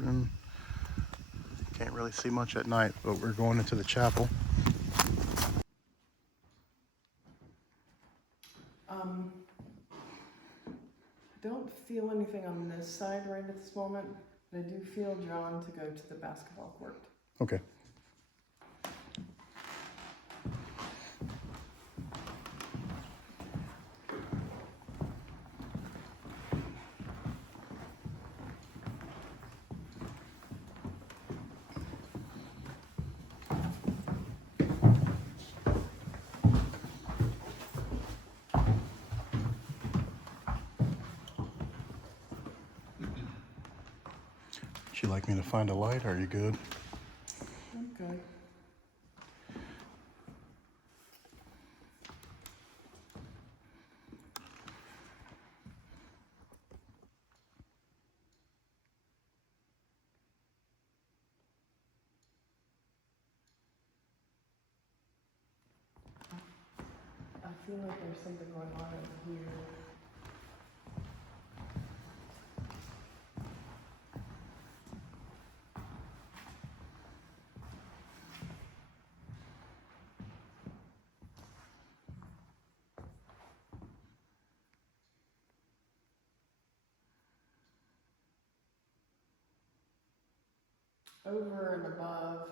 Can't really see much at night, but we're going into the chapel. I don't feel anything on this side right at this moment, but I do feel drawn to go to the basketball court. Okay. Would you like me to find a light? Are you good? I'm good. I feel like there's something going on over here. Over and above,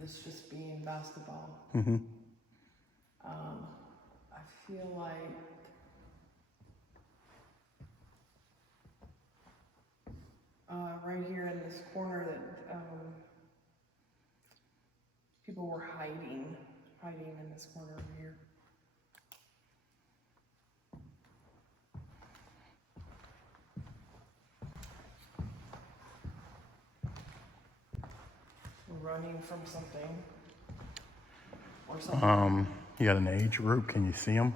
this just being basketball. Mm-hmm. I feel like right here in this corner that people were hiding in this corner over here. Running from something or something. You got an age group? Can you see them?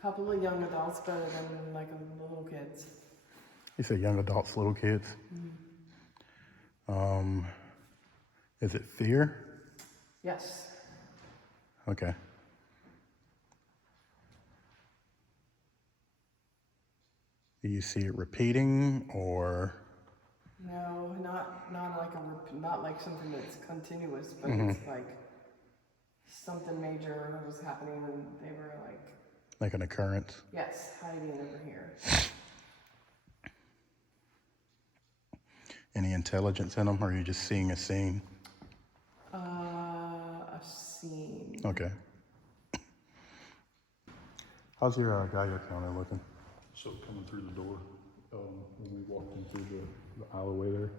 Couple of young adults better than like little kids. You said young adults, little kids. Mm-hmm. Is it fear? Yes. Okay. Do you see it repeating or? No, not like something that's continuous, but Mm-hmm. it's like something major was happening and they were Like an occurrence? yes, hiding over here. Any intelligence in them, or are you just seeing a scene? A scene. Okay. How's your Geiger counter looking? So coming through the door, when we walked in through the alleyway there,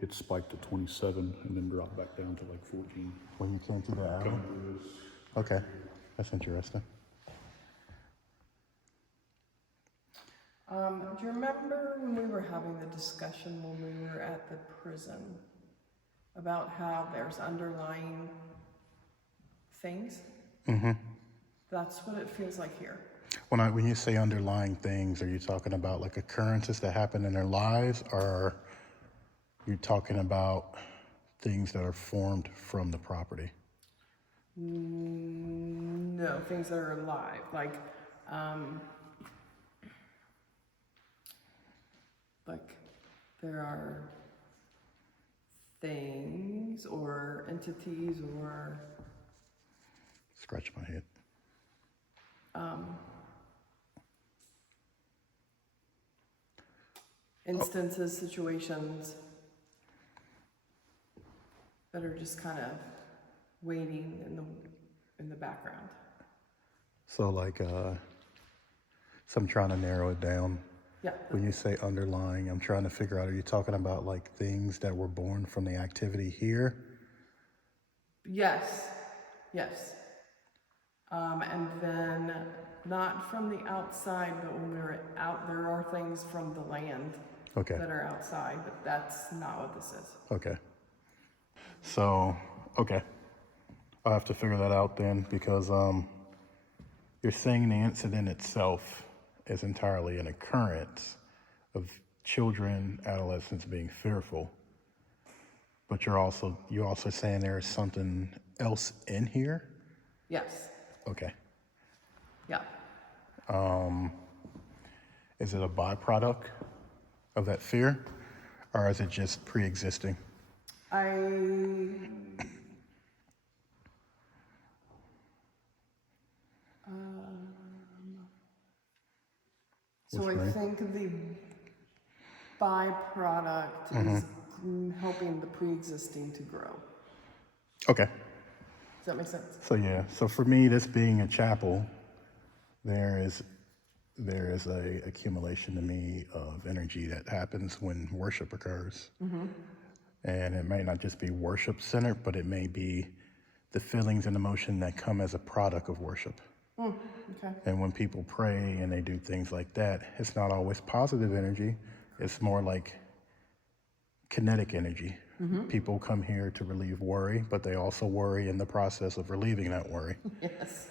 it spiked to 27 and then dropped back down to like 14. When you came through the alley? Coming through this. Okay, that's interesting. Do you remember when we were having the discussion when we were at the prison about how there's underlying things? Mm-hmm. That's what it feels like here. When you say underlying things, are you talking about like occurrences that happen in their lives, or are you talking about things that are formed from the property? No, things that are alive, like there are things or entities or Scratch my head. instances, situations that are just kind of waiting in the background. So like, so I'm trying to narrow it down. Yeah. When you say underlying, I'm trying to figure out, are you talking about like things that were born from the activity here? Yes. And then not from the outside, but when we were out, there are things from the land Okay. that are outside, but that's not what this is. Okay. So, okay. I'll have to figure that out then, because you're saying the incident itself is entirely an occurrence of children, adolescents being fearful. But you're also saying there's something else in here? Yes. Okay. Yeah. Is it a byproduct of that fear, or is it just pre-existing? So Which I way? think the byproduct is helping the pre-existing to grow. Okay. Does that make sense? So yeah, so for me, this being a chapel, there is a accumulation to me of energy that happens when worship occurs. And it may not just be worship centered, but it may be the feelings and emotion that come as a product of worship. Okay. And when people pray and they do things like that, it's not always positive energy. It's more like kinetic energy. People come here to relieve worry, but they also worry in the process of relieving that worry. Yes.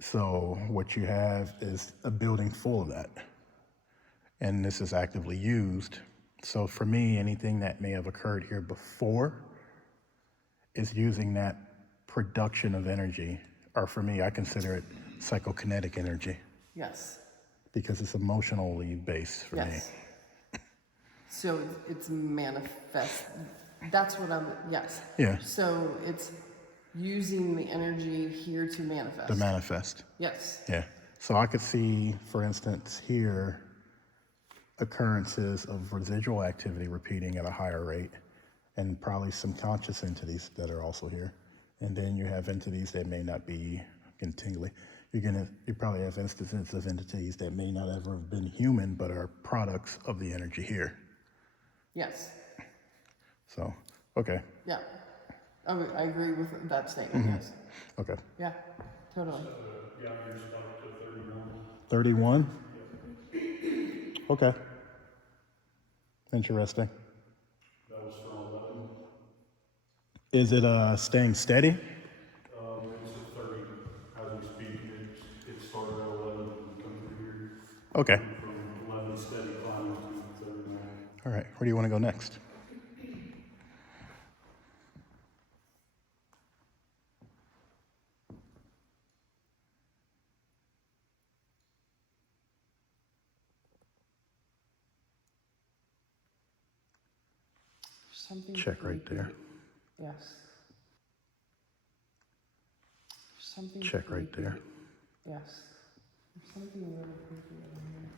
So what you have is a building full of that. And this is actively used. So for me, anything that may have occurred here before is using that production of energy, or for me, I consider it psychokinetic energy Yes. because it's emotionally based for me. Yes. So it's manifest. That's what I'm, yes. Yeah. So it's using the energy here to manifest. To manifest. Yes. Yeah. So I could see, for instance, here, occurrences of residual activity repeating at a higher rate, and probably some conscious entities that are also here. And then you have entities that may not be tingly. You probably have instances of entities that may not ever have been human, but are products of the energy here. Yes. So, okay, Yeah. I agree with that statement. Yes. okay. Yeah. Totally. Yeah, you're spiked to 31. 31? Okay. Interesting. That was from 11. Is it staying steady? It's at 30 as we speak. It started at 11 and come through here. Okay. From 11 steady climbing to 31. All right. Where do you want to go next? Something Check right creepy. there. Yes. Something Check right creepy. there. Yes. There's something really creepy in here.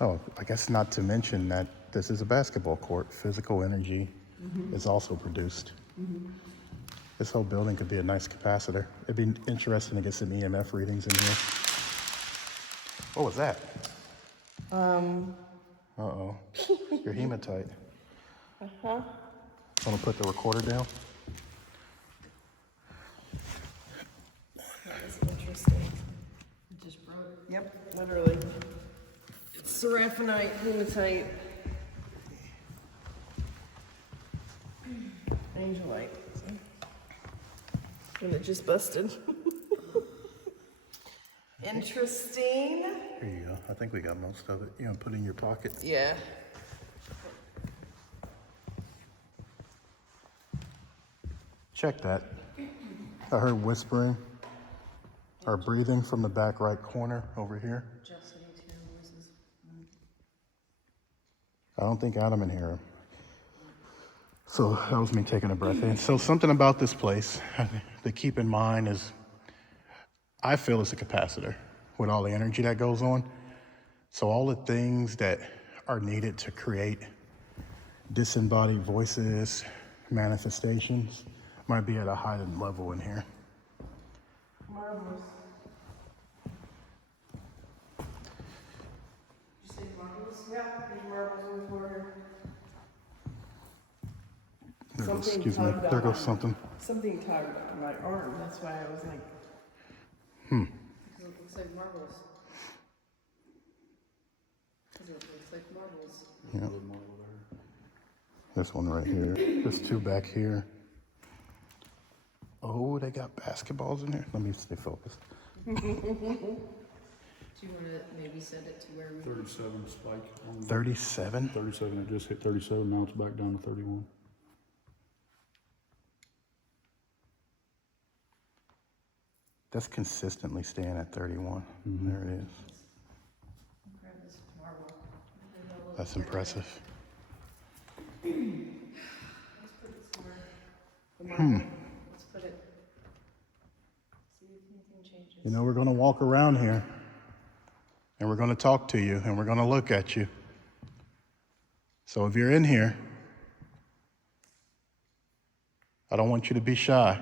Oh, I guess not to mention that this is a basketball court. Physical energy is also produced. This whole building could be a nice capacitor. It'd be interesting to get some EMF readings in here. What was that? Uh-oh. Your hematite. Uh-huh. Want to put the recorder down? That is interesting. It just broke. Yep, literally. Seraphinite, hematite, angelite. And it just busted. Interesting. Here you go. I think we got most of it. You know, put it in your pocket. Yeah. Check that. I heard whispering or breathing from the back right corner over here. I don't think Adam in here. So that was me taking a breath in. So something about this place to keep in mind is I feel it's a capacitor with all the energy that goes on. So all the things that are needed to create disembodied voices, manifestations, might be at a heightened level in here. Marvelous. Did you say marbles? Yeah, there's marbles on the floor here. There goes, Something excuse me, tugged there on goes my- something. Something tugged on my arm. That's why I was like, It looks like marbles. It looks like marbles. Yeah. This one right here. There's two back here. Oh, they got basketballs in here. Let me stay focused. Do you want to maybe set it to where we? 37 spike. 37? 37, it just hit 37, now it's back down to 31. That's consistently staying at 31. There it is. Grab this marble. Maybe a little That's bit. impressive. Let's put it somewhere. The marble. Let's put it. See if anything changes. You know, we're going to walk around here and we're going to talk to you and we're going to look at you. So if you're in here, I don't want you to be shy.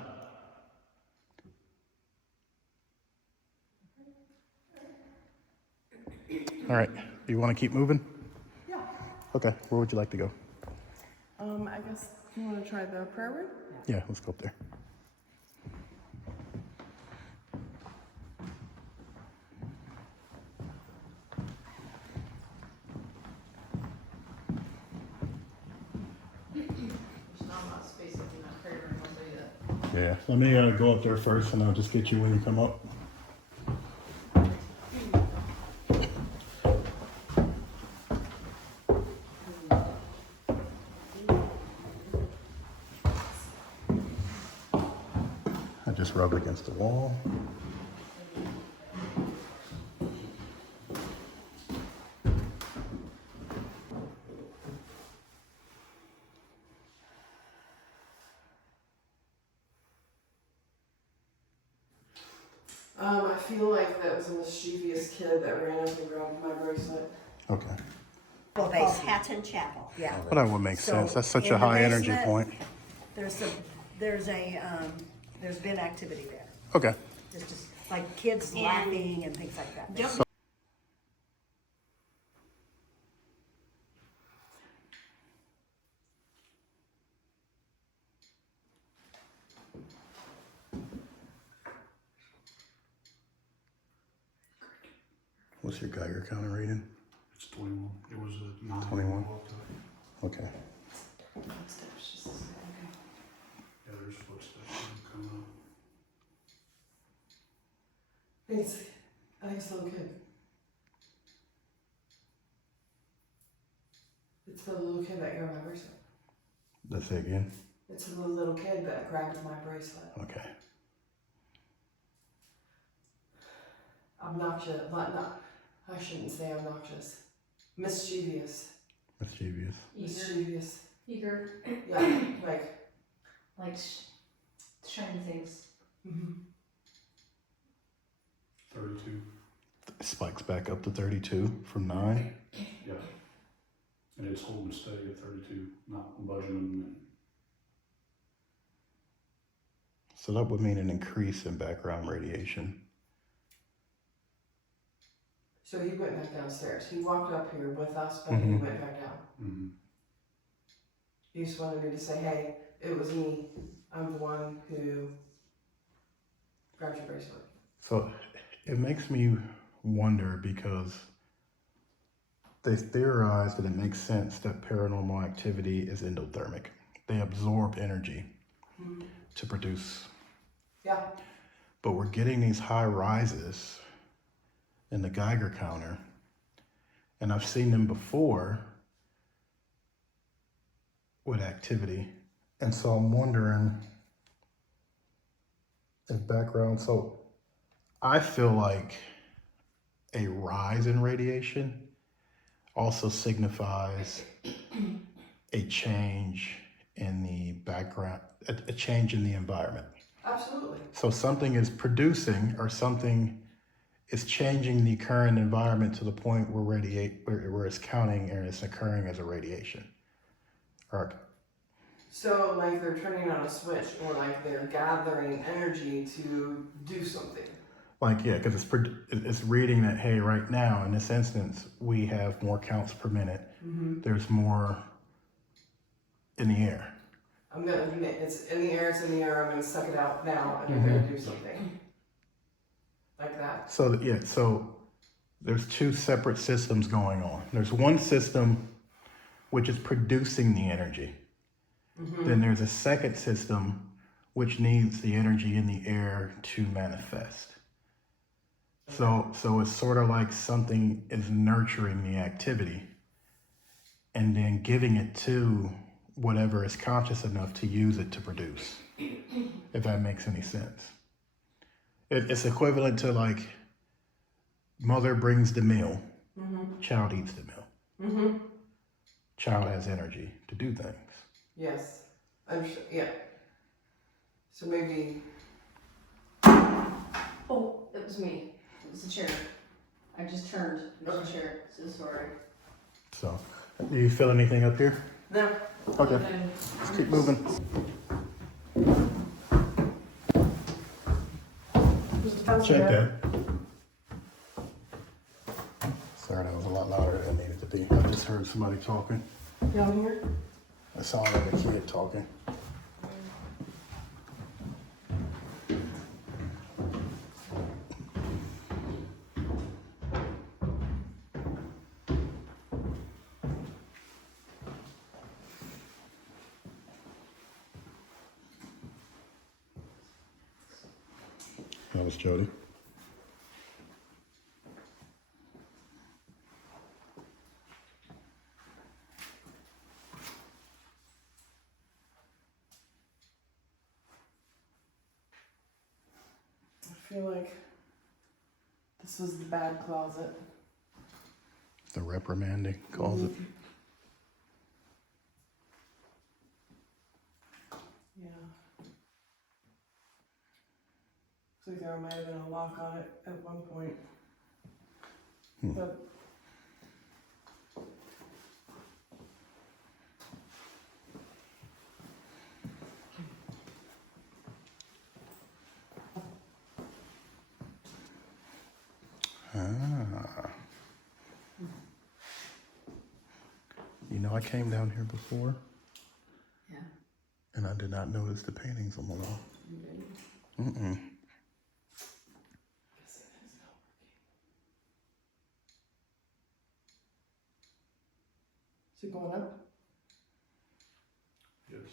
All right. You want to keep moving? Yeah. Okay. Where would you like to go? I guess you want to try the prayer room? Yeah, let's go up there. There's not a lot of space up in that prayer room, I'll tell you that. Yeah. Let me go up there first and I'll just get you when you come up. I just rubbed against the wall. I feel like that was a mischievous kid that ran up and grabbed my bracelet. Okay. Well, called Hatton Chapel. Yeah. Well, that would make sense. That's such in a the high energy basement, point. There's been activity there. Okay. Just like kids laughing and things like that. Don't What's your Geiger counter reading? It's 21. It was a 9. 21. Okay. Yeah, there's footsteps coming up. I think it's a little kid. It's the little kid that grabbed my bracelet. Let's say again. It's the little kid that grabbed my bracelet. Okay. Obnoxious. I shouldn't say obnoxious. Mischievous. Mischievous. Mischievous. Eager, Yeah, like. like shiny things. Mm-hmm. 32. It spikes back up to 32 from 9. Yeah. And it's holding steady at 32, not budging. So that would mean an increase in background radiation. So he went back downstairs. He walked up here with us, but he went back down. Mm-hmm. He just wanted me to say, hey, it was me. I'm the one who grabbed your bracelet. So it makes me wonder because they theorize that it makes sense that paranormal activity is endothermic. They absorb energy to produce. Yeah. But we're getting these high rises in the Geiger counter, and I've seen them before with activity. And so I'm wondering if background, so I feel like a rise in radiation also signifies a change in the background, a change in the environment. Absolutely. So something is producing or something is changing the current environment to the point where where it's counting and it's occurring as a radiation. Or So like they're turning on a switch or like they're gathering energy to do something. like, yeah, because it's reading that, hey, right now in this instance, we have more counts per minute. There's more in the air. I'm gonna admit, it's in the air, I'm gonna suck it out now and I'm gonna do something. Like that. So yeah, so there's two separate systems going on. There's one system which is producing the energy. Then there's a second system which needs the energy in the air to manifest. So it's sort of like something is nurturing the activity and then giving it to whatever is conscious enough to use it to produce, if that makes any sense. It's equivalent to like mother brings the meal, Mm-hmm. child eats the meal. Mm-hmm. Child has energy to do things. Yes. Yeah. So maybe. Oh, it was me. It was the chair. I just turned. It was the chair. So sorry. So, do you feel anything up here? No. Okay, let's keep moving. Check that. Sorry, that was a lot louder than it needed to be. I just heard somebody talking. Down here? I sounded like a kid talking. That was Jody. I feel like this was the bad closet. The reprimanding calls it. Yeah. Looks like there might have been a lock on it at one point. But Ah. You know, I came down here before Yeah. and I did not notice the paintings on the wall. You did. Mm-mm. is it going up? Yes.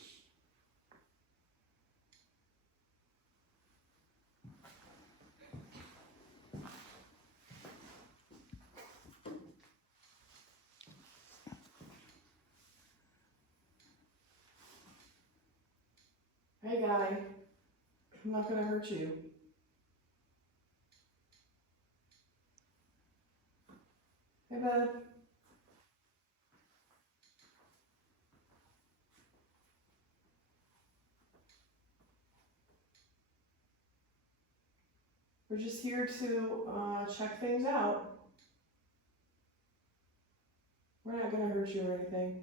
Hey guy, I'm not gonna hurt you. Hey bud. We're just here to check things out. We're not gonna hurt you or anything.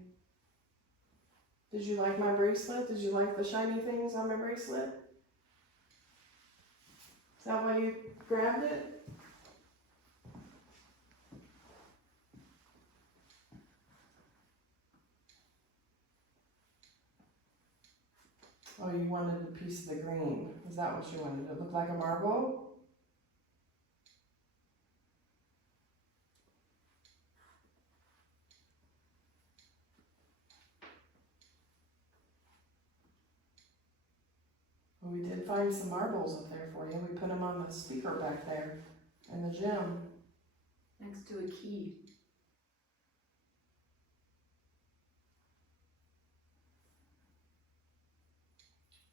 Did you like my bracelet? Did you like the shiny things on my bracelet? Is that why you grabbed it? Oh, you wanted a piece of the green. Is that what you wanted? It look like a marble? Well, we did find some marbles up there for you. We put them on the speaker back there in the gym. Next to a key.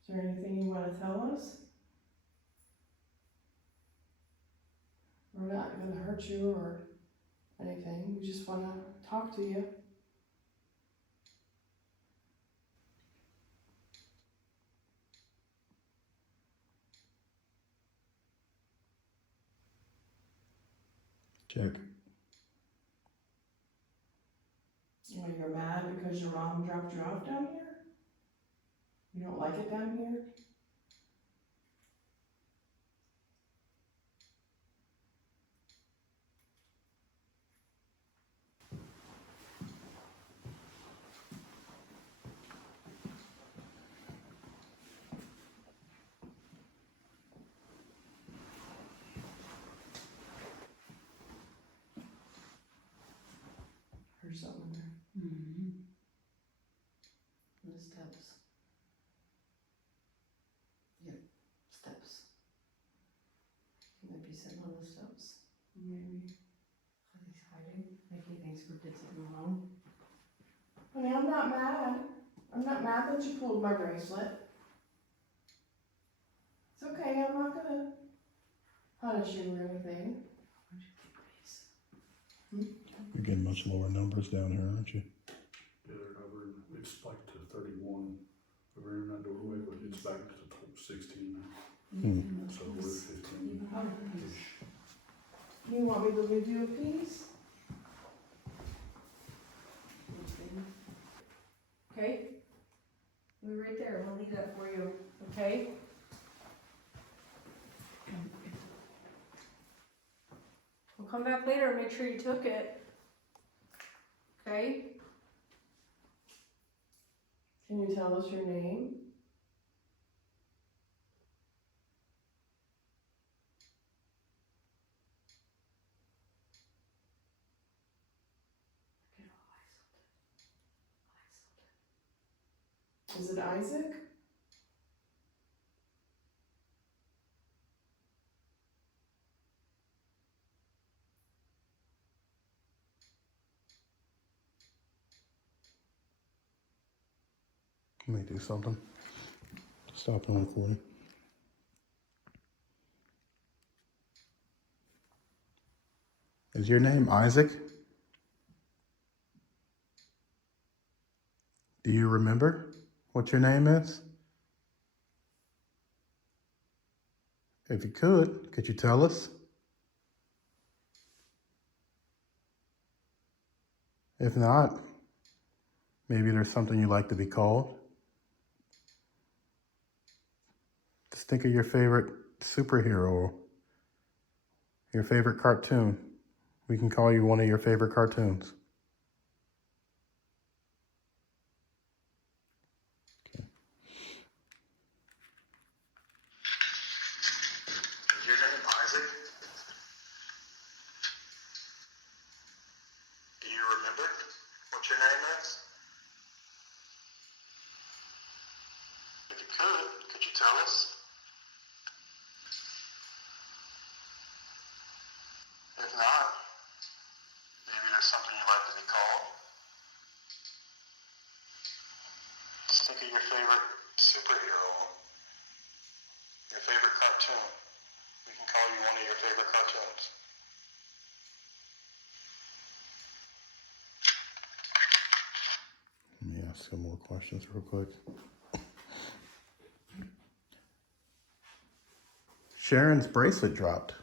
Is there anything you want to tell us? We're not going to hurt you or anything. We just want to talk to you. Check. Oh, you're mad because your mom dropped you off down here? You don't like it down here? There's something there. Mm-hmm. The steps. Yep, steps. He might be sitting on the steps. Maybe. He's hiding. Like he thinks we did something wrong. Honey, I'm not mad. I'm not mad that you pulled my bracelet. It's okay, I'm not gonna punish you or anything. You're getting much lower numbers down here, aren't you? Yeah, they're hovering, it spiked to 31 over in that doorway, but it's back to 16 now. So we're at 15-ish. You want me to leave you a piece? Okay? We're right there, we'll leave that for you, okay? We'll come back later and make sure you took it. Okay? Can you tell us your name? Is it Isaac? Let me do something. Stop the recording. Is your name Isaac? Do you remember what your name is? If you could you tell us? If not, maybe there's something you like to be called. Just think of your favorite superhero, your favorite cartoon. We can call you one of your favorite cartoons. Okay. Is your name Isaac? Do you remember what your name is? If you could you tell us? If not, maybe there's something you like to be called. Just think of your favorite superhero, your favorite cartoon. We can call you one of your favorite cartoons. Let me ask some more questions real quick. Sharon's bracelet dropped.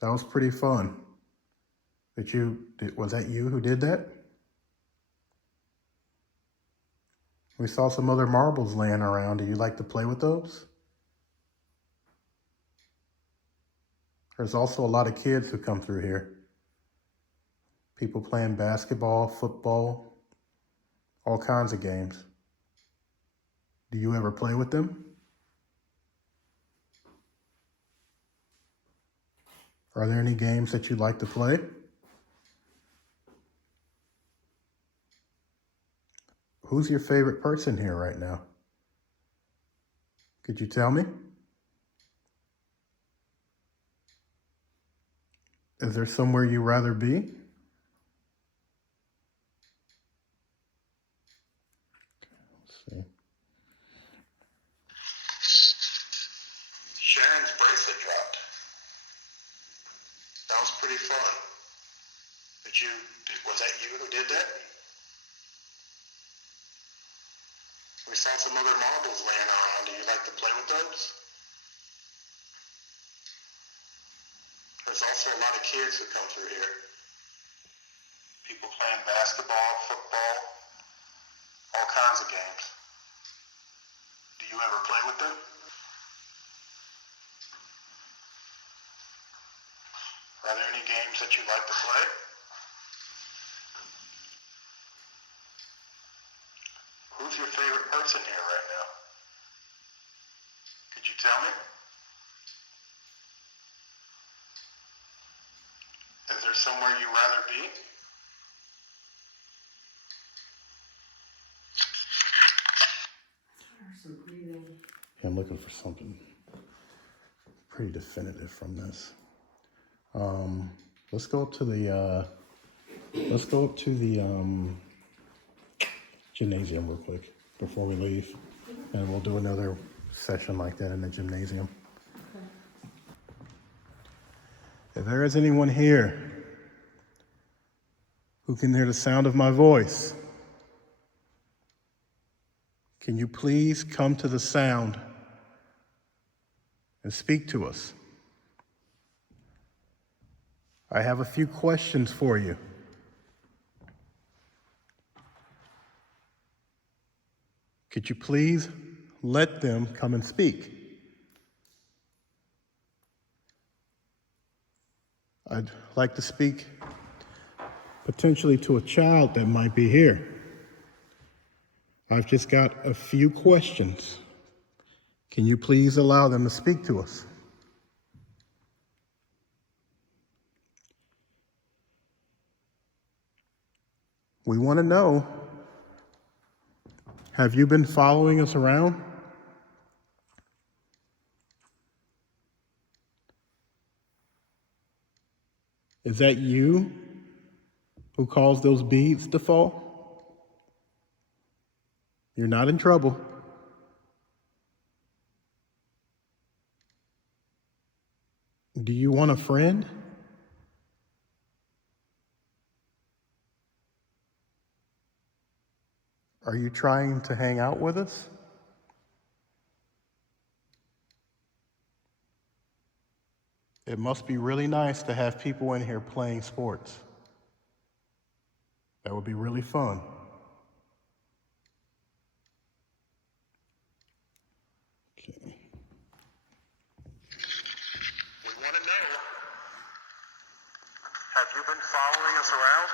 That was pretty fun. Was that you who did that? We saw some other marbles laying around. Do you like to play with those? There's also a lot of kids who come through here. People playing basketball, football, all kinds of games. Do you ever play with them? Are there any games that you like to play? Who's your favorite person here right now? Could you tell me? Is there somewhere you'd rather be? Let's see. Sharon's bracelet dropped. That was pretty fun. Was that you who did that? We saw some other marbles laying around. Do you like to play with those? There's also a lot of kids who come through here. People playing basketball, football, all kinds of games. Do you ever play with them? Are there any games that you like to play? Who's your favorite person here right now? Could you tell me? Is there somewhere you'd rather be? Yeah, I'm looking for something pretty definitive from this. Let's go up to the gymnasium real quick before we leave, and we'll do another session like that in the gymnasium. If there is anyone here who can hear the sound of my voice, can you please come to the sound and speak to us? I have a few questions for you. Could you please let them come and speak? I'd like to speak potentially to a child that might be here. I've just got a few questions. Can you please allow them to speak to us? We want to know, have you been following us around? Is that you who caused those beads to fall? You're not in trouble. Do you want a friend? Are you trying to hang out with us? It must be really nice to have people in here playing sports. That would be really fun. Okay. We want to know, have you been following us around?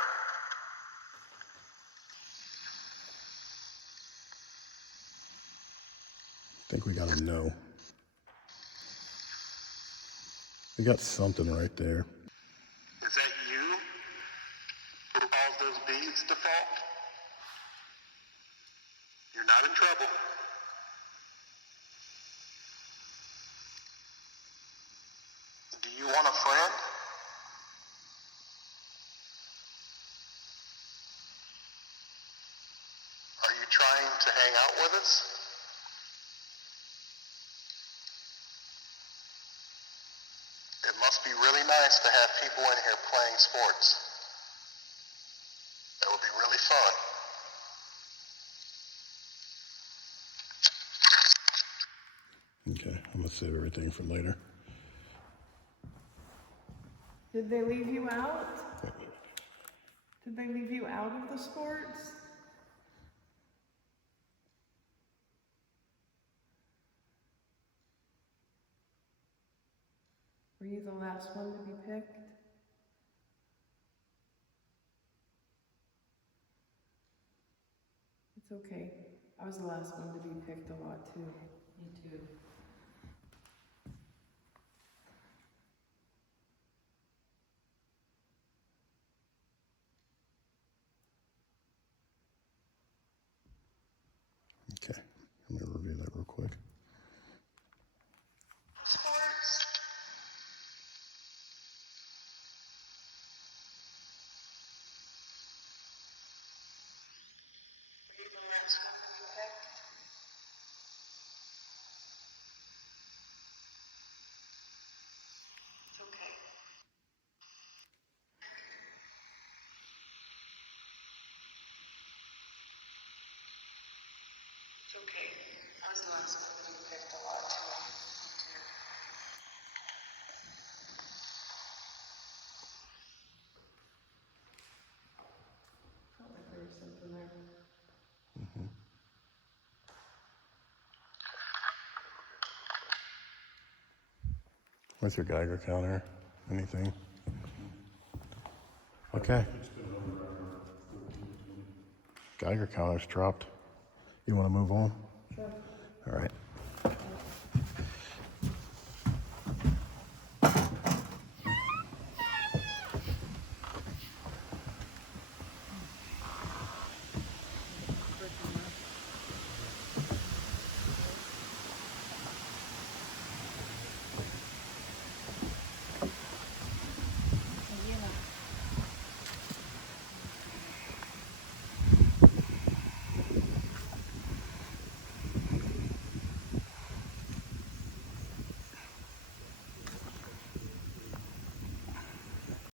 I think we got a no. We got something right there. Is that you who caused those beads to fall? You're not in trouble. Do you want a friend? Are you trying to hang out with us? It must be really nice to have people in here playing sports. That would be really fun. Okay, I'm gonna save everything for later. Did they leave you out? Did they leave you out of the sports? Were you the last one to be picked? It's okay. I was the last one to be picked a lot too. Me too. Okay, let me review that real quick. Okay. I was the last one to be picked a lot too. Felt like there was something there. What's your Geiger counter? Anything? Okay. Geiger counter's dropped. You want to move on? Sure. All right.